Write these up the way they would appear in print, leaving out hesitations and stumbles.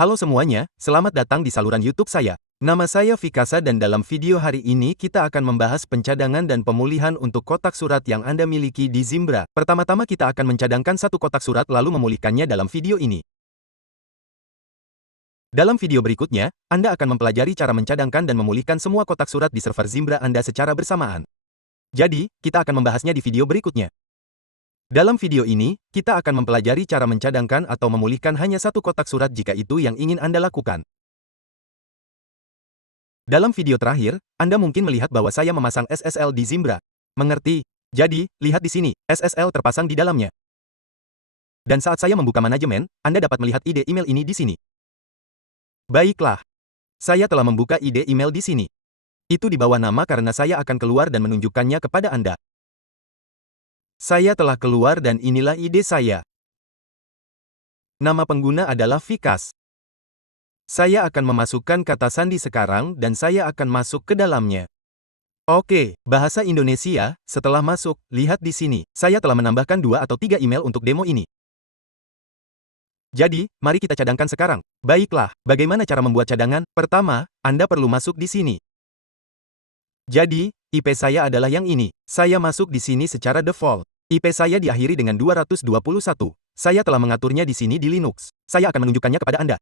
Halo semuanya, selamat datang di saluran YouTube saya. Nama saya Vikasa dan dalam video hari ini kita akan membahas pencadangan dan pemulihan untuk kotak surat yang Anda miliki di Zimbra. Pertama-tama kita akan mencadangkan satu kotak surat lalu memulihkannya dalam video ini. Dalam video berikutnya, Anda akan mempelajari cara mencadangkan dan memulihkan semua kotak surat di server Zimbra Anda secara bersamaan. Jadi, kita akan membahasnya di video berikutnya. Dalam video ini, kita akan mempelajari cara mencadangkan atau memulihkan hanya satu kotak surat jika itu yang ingin Anda lakukan. Dalam video terakhir, Anda mungkin melihat bahwa saya memasang SSL di Zimbra. Mengerti? Jadi, lihat di sini, SSL terpasang di dalamnya. Dan saat saya membuka manajemen, Anda dapat melihat ID email ini di sini. Baiklah. Saya telah membuka ID email di sini. Itu di bawah nama karena saya akan keluar dan menunjukkannya kepada Anda. Saya telah keluar dan inilah ID saya. Nama pengguna adalah Vikas. Saya akan memasukkan kata sandi sekarang dan saya akan masuk ke dalamnya. Oke, bahasa Indonesia, setelah masuk, lihat di sini. Saya telah menambahkan 2 atau 3 email untuk demo ini. Jadi, mari kita cadangkan sekarang. Baiklah, bagaimana cara membuat cadangan? Pertama, Anda perlu masuk di sini. Jadi, IP saya adalah yang ini. Saya masuk di sini secara default. IP saya diakhiri dengan 221. Saya telah mengaturnya di sini di Linux. Saya akan menunjukkannya kepada Anda.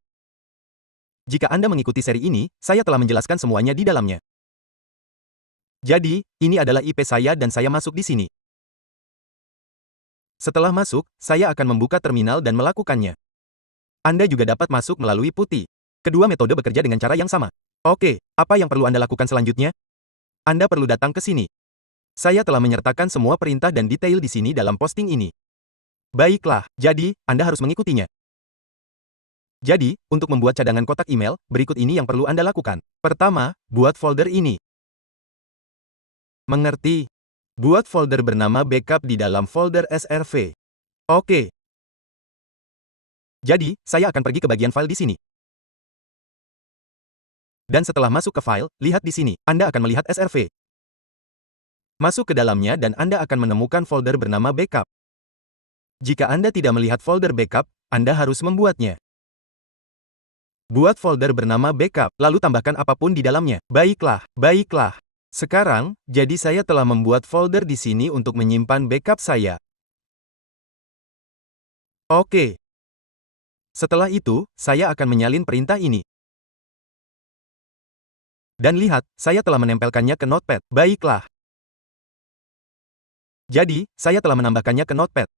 Jika Anda mengikuti seri ini, saya telah menjelaskan semuanya di dalamnya. Jadi, ini adalah IP saya dan saya masuk di sini. Setelah masuk, saya akan membuka terminal dan melakukannya. Anda juga dapat masuk melalui putih. Kedua metode bekerja dengan cara yang sama. Oke, apa yang perlu Anda lakukan selanjutnya? Anda perlu datang ke sini. Saya telah menyertakan semua perintah dan detail di sini dalam posting ini. Baiklah, jadi, Anda harus mengikutinya. Jadi, untuk membuat cadangan kotak email, berikut ini yang perlu Anda lakukan. Pertama, buat folder ini. Mengerti? Buat folder bernama backup di dalam folder SRV. Oke. Jadi, saya akan pergi ke bagian file di sini. Dan setelah masuk ke file, lihat di sini, Anda akan melihat SRV. Masuk ke dalamnya dan Anda akan menemukan folder bernama backup. Jika Anda tidak melihat folder backup, Anda harus membuatnya. Buat folder bernama backup, lalu tambahkan apapun di dalamnya. Baiklah. Sekarang, jadi saya telah membuat folder di sini untuk menyimpan backup saya. Oke. Setelah itu, saya akan menyalin perintah ini. Dan lihat, saya telah menempelkannya ke Notepad. Baiklah. Jadi, saya telah menambahkannya ke Notepad.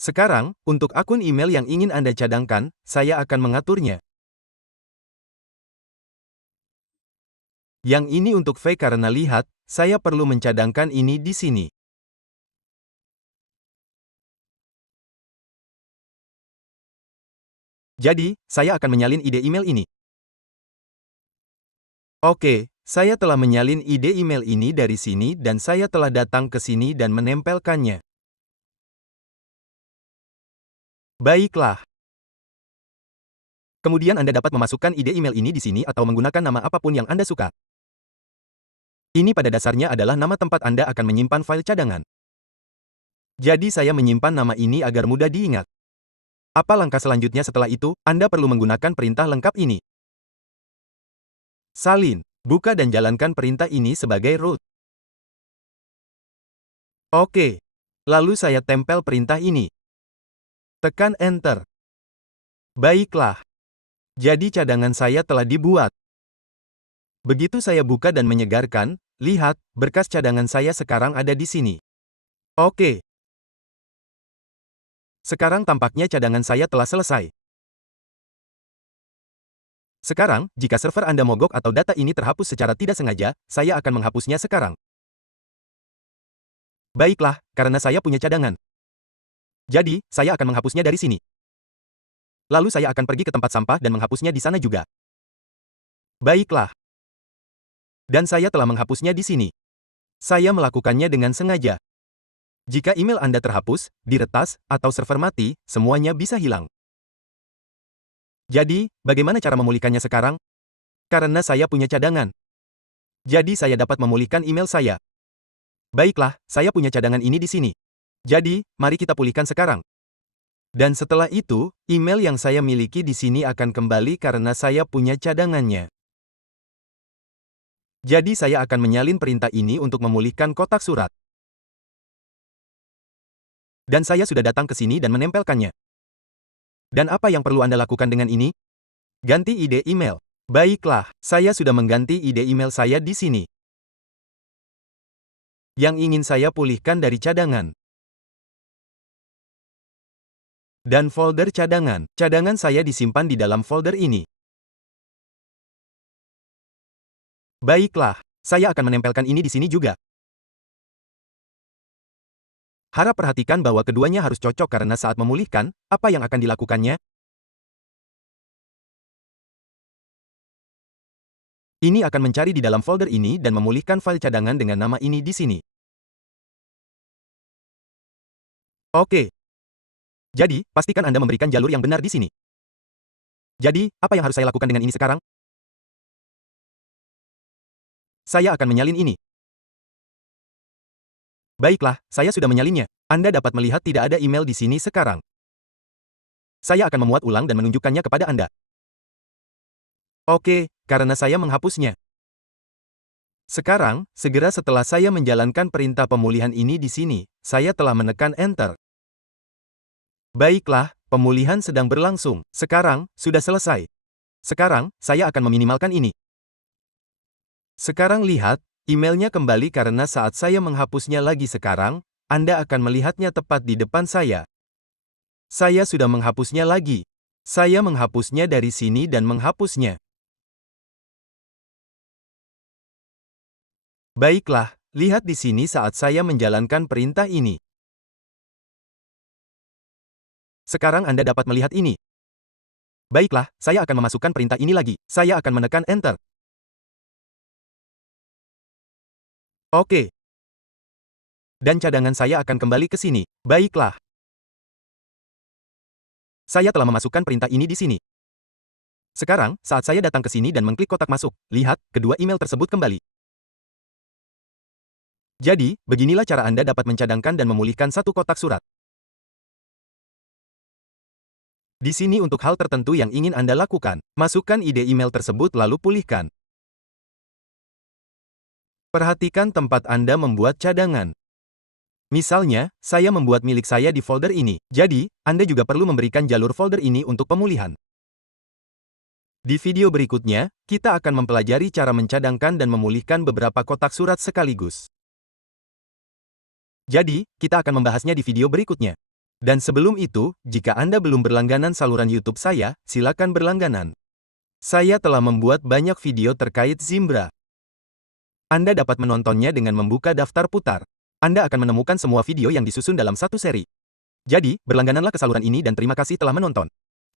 Sekarang, untuk akun email yang ingin Anda cadangkan, saya akan mengaturnya. Yang ini untuk V karena lihat, saya perlu mencadangkan ini di sini. Jadi, saya akan menyalin ID email ini. Oke, saya telah menyalin ID email ini dari sini dan saya telah datang ke sini dan menempelkannya. Baiklah. Kemudian Anda dapat memasukkan ID email ini di sini atau menggunakan nama apapun yang Anda suka. Ini pada dasarnya adalah nama tempat Anda akan menyimpan file cadangan. Jadi saya menyimpan nama ini agar mudah diingat. Apa langkah selanjutnya setelah itu? Anda perlu menggunakan perintah lengkap ini. Salin, buka dan jalankan perintah ini sebagai root. Oke. Lalu saya tempel perintah ini. Tekan Enter. Baiklah. Jadi cadangan saya telah dibuat. Begitu saya buka dan menyegarkan, lihat, berkas cadangan saya sekarang ada di sini. Oke. Sekarang tampaknya cadangan saya telah selesai. Sekarang, jika server Anda mogok atau data ini terhapus secara tidak sengaja, saya akan menghapusnya sekarang. Baiklah, karena saya punya cadangan. Jadi, saya akan menghapusnya dari sini. Lalu saya akan pergi ke tempat sampah dan menghapusnya di sana juga. Baiklah. Dan saya telah menghapusnya di sini. Saya melakukannya dengan sengaja. Jika email Anda terhapus, diretas, atau server mati, semuanya bisa hilang. Jadi, bagaimana cara memulihkannya sekarang? Karena saya punya cadangan. Jadi saya dapat memulihkan email saya. Baiklah, saya punya cadangan ini di sini. Jadi, mari kita pulihkan sekarang. Dan setelah itu, email yang saya miliki di sini akan kembali karena saya punya cadangannya. Jadi saya akan menyalin perintah ini untuk memulihkan kotak surat. Dan saya sudah datang ke sini dan menempelkannya. Dan apa yang perlu Anda lakukan dengan ini? Ganti ID email. Baiklah, saya sudah mengganti ID email saya di sini. Yang ingin saya pulihkan dari cadangan. Dan folder cadangan. Cadangan saya disimpan di dalam folder ini. Baiklah, saya akan menempelkan ini di sini juga. Harap perhatikan bahwa keduanya harus cocok karena saat memulihkan, apa yang akan dilakukannya? Ini akan mencari di dalam folder ini dan memulihkan file cadangan dengan nama ini di sini. Oke. Jadi, pastikan Anda memberikan jalur yang benar di sini. Jadi, apa yang harus saya lakukan dengan ini sekarang? Saya akan menyalin ini. Baiklah, saya sudah menyalinnya. Anda dapat melihat tidak ada email di sini sekarang. Saya akan memuat ulang dan menunjukkannya kepada Anda. Oke, karena saya menghapusnya. Sekarang, segera setelah saya menjalankan perintah pemulihan ini di sini, saya telah menekan Enter. Baiklah, pemulihan sedang berlangsung. Sekarang, sudah selesai. Sekarang, saya akan meminimalkan ini. Sekarang lihat, emailnya kembali karena saat saya menghapusnya lagi sekarang, Anda akan melihatnya tepat di depan saya. Saya sudah menghapusnya lagi. Saya menghapusnya dari sini dan menghapusnya. Baiklah, lihat di sini saat saya menjalankan perintah ini. Sekarang Anda dapat melihat ini. Baiklah, saya akan memasukkan perintah ini lagi. Saya akan menekan Enter. Oke. Dan cadangan saya akan kembali ke sini. Baiklah. Saya telah memasukkan perintah ini di sini. Sekarang, saat saya datang ke sini dan mengklik kotak masuk, lihat, kedua email tersebut kembali. Jadi, beginilah cara Anda dapat mencadangkan dan memulihkan satu kotak surat. Di sini untuk hal tertentu yang ingin Anda lakukan, masukkan ide email tersebut lalu pulihkan. Perhatikan tempat Anda membuat cadangan. Misalnya, saya membuat milik saya di folder ini. Jadi, Anda juga perlu memberikan jalur folder ini untuk pemulihan. Di video berikutnya, kita akan mempelajari cara mencadangkan dan memulihkan beberapa kotak surat sekaligus. Jadi, kita akan membahasnya di video berikutnya. Dan sebelum itu, jika Anda belum berlangganan saluran YouTube saya, silakan berlangganan. Saya telah membuat banyak video terkait Zimbra. Anda dapat menontonnya dengan membuka daftar putar. Anda akan menemukan semua video yang disusun dalam satu seri. Jadi, berlanggananlah ke saluran ini dan terima kasih telah menonton.